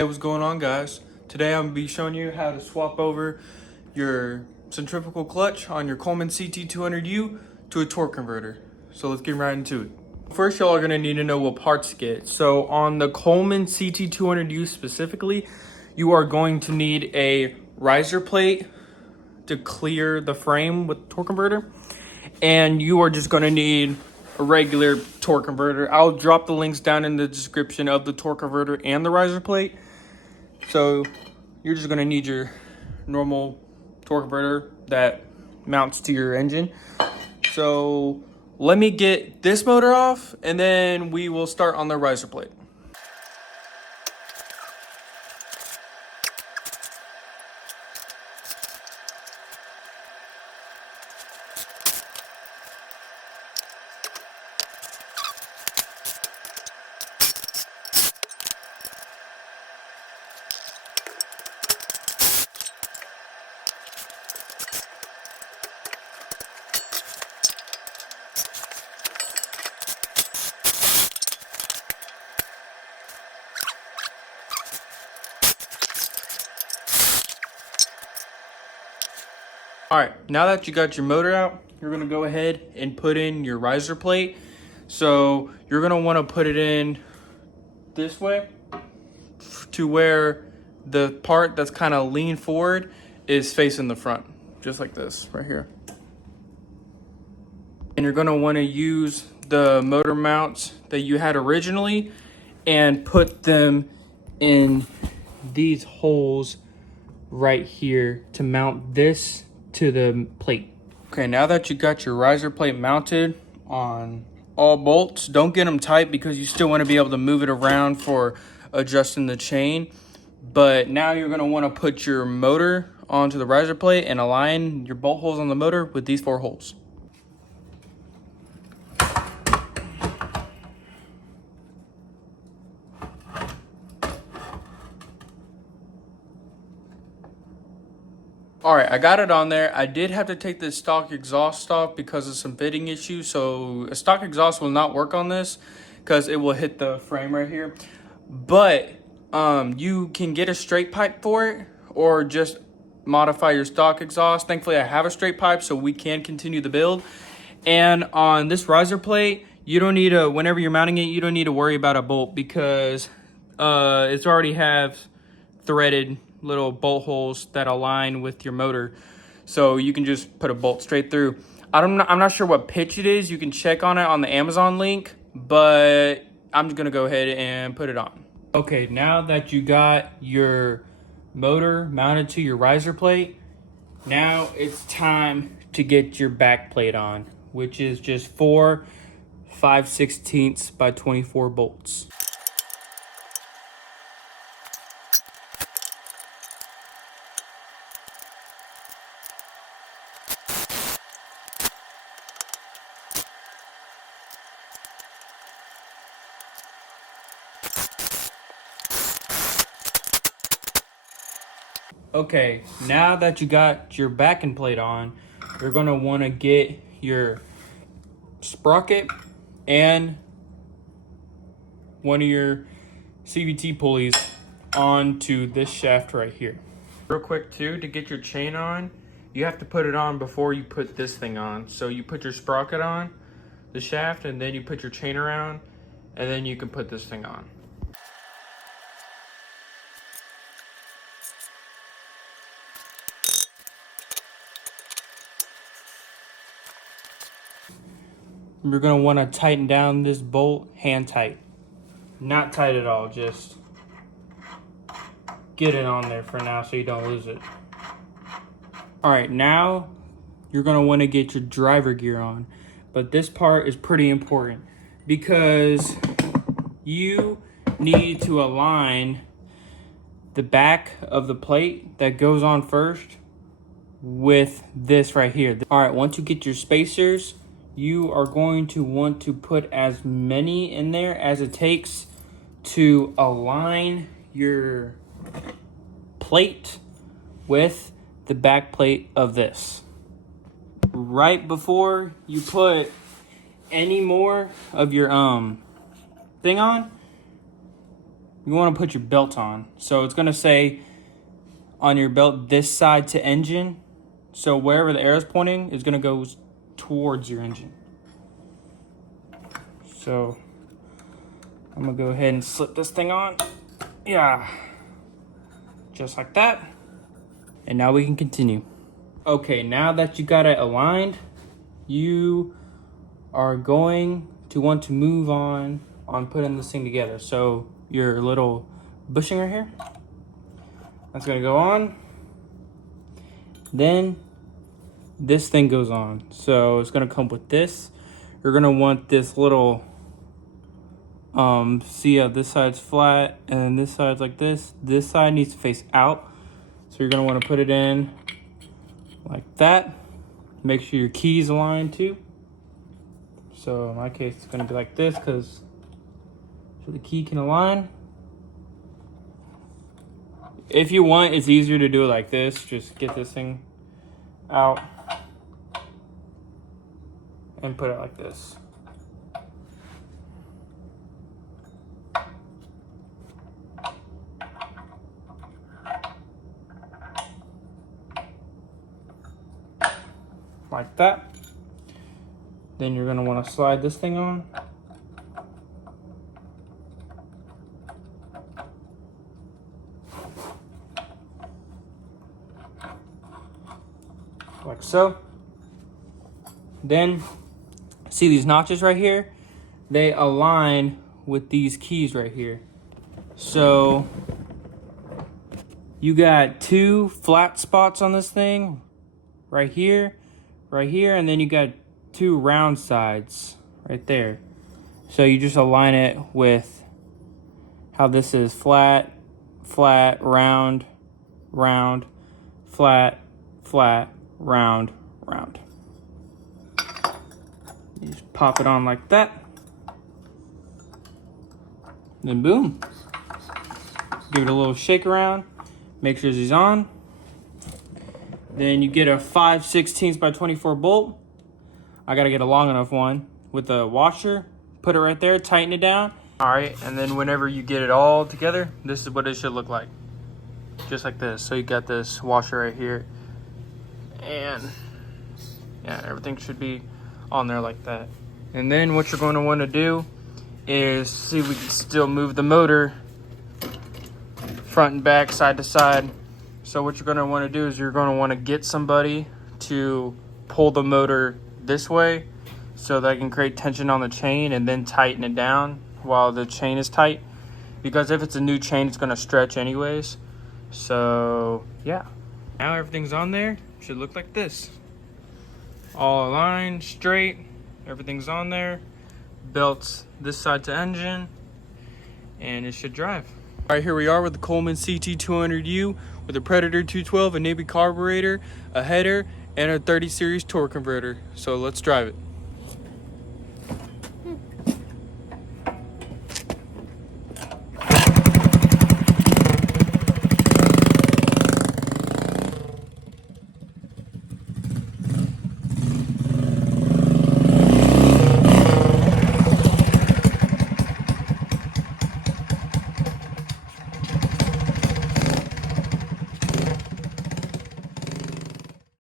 Hey, what's going on, guys? Today I'm going to be showing you how to swap over your centrifugal clutch on your Coleman CT200U to a torque converter. So let's get right into it. First, y'all are going to need to know what parts to get. So on the Coleman CT200U specifically, you are going to need a riser plate to clear the frame with torque converter. And you are just going to need a regular torque converter. I'll drop the links down in the description of the torque converter and the riser plate. So you're just gonna need your normal torque converter that mounts to your engine. So let me get this motor off and then we will start on the riser plate. All right, now that you got your motor out, you're gonna go ahead and put in your riser plate. So you're gonna wanna put it in this way to where the part that's kind of leaned forward is facing the front, just like this right here. And you're gonna wanna use the motor mounts that you had originally and put them in these holes right here to mount this to the plate. Okay, now that you got your riser plate mounted on all bolts, don't get them tight because you still want to be able to move it around for adjusting the chain. But now you're going to want to put your motor onto the riser plate and align your bolt holes on the motor with these 4 holes. All right, I got it on there. I did have to take the stock exhaust off because of some fitting issues. So a stock exhaust will not work on this because it will hit the frame right here. But you can get a straight pipe for it or just modify your stock exhaust. Thankfully, I have a straight pipe so we can continue the build. And on this riser plate, you don't need whenever you're mounting it, you don't need to worry about a bolt because it's already have threaded little bolt holes that align with your motor, so you can just put a bolt straight through. I'm not sure what pitch it is. You can check on it on the Amazon link, but I'm just gonna go ahead and put it on. Okay, now that you got your motor mounted to your riser plate, now it's time to get your back plate on, which is just 4 5/16 by 24 bolts. Okay, now that you got your backing plate on, you're gonna wanna get your sprocket and one of your CVT pulleys onto this shaft right here. Real quick too, to get your chain on, you have to put it on before you put this thing on. So you put your sprocket on the shaft and then you put your chain around and then you can put this thing on. You're gonna wanna tighten down this bolt hand tight. Not tight at all, just get it on there for now so you don't lose it. All right, now you're gonna wanna get your driver gear on. But this part is pretty important because you need to align the back of the plate that goes on first with this right here. All right, once you get your spacers, you are going to want to put as many in there as it takes to align your plate with the back plate of this. Right before you put any more of your thing on, you want to put your belt on. So it's going to say on your belt, this side to engine. So wherever the arrow is pointing is going to go towards your engine. So I'm going to go ahead and slip this thing on. Yeah. Just like that. And now we can continue. Okay, now that you got it aligned, you are going to want to move on putting this thing together. So your little bushing right here, that's gonna go on. Then this thing goes on. So it's gonna come with this. You're gonna want this little, see how this side's flat and this side's like this. This side needs to face out. So you're gonna wanna put it in like that. Make sure your key's aligned too. So in my case, it's gonna be like this so the key can align. If you want, it's easier to do it like this. Just get this thing out and put it like this. Like that. Then you're gonna wanna slide this thing on. Like so. Then, see these notches right here? They align with these keys right here. So, you got 2 flat spots on this thing, right here, and then you got 2 round sides right there. So you just align it with how this is flat, flat, round, round, flat, flat, round, round. You just pop it on like that. Then boom. Give it a little shake around. Make sure it's on. Then you get a 5/16 by 24 bolt. I gotta get a long enough one with a washer. Put it right there, tighten it down. All right, and then whenever you get it all together, this is what it should look like. Just like this. So you got this washer right here. And yeah, everything should be on there like that. And then what you're going to want to do is see if we can still move the motor front and back, side to side. So what you're going to want to do is you're going to want to get somebody to pull the motor this way so that I can create tension on the chain and then tighten it down while the chain is tight. Because if it's a new chain, it's going to stretch anyways. So yeah, now everything's on there. Should look like this. All aligned, straight, everything's on there. Belts this side to engine, and it should drive. All right, here we are with the Coleman CT200U with a Predator 212, a Navy carburetor, a header, and a 30 series torque converter. So let's drive it.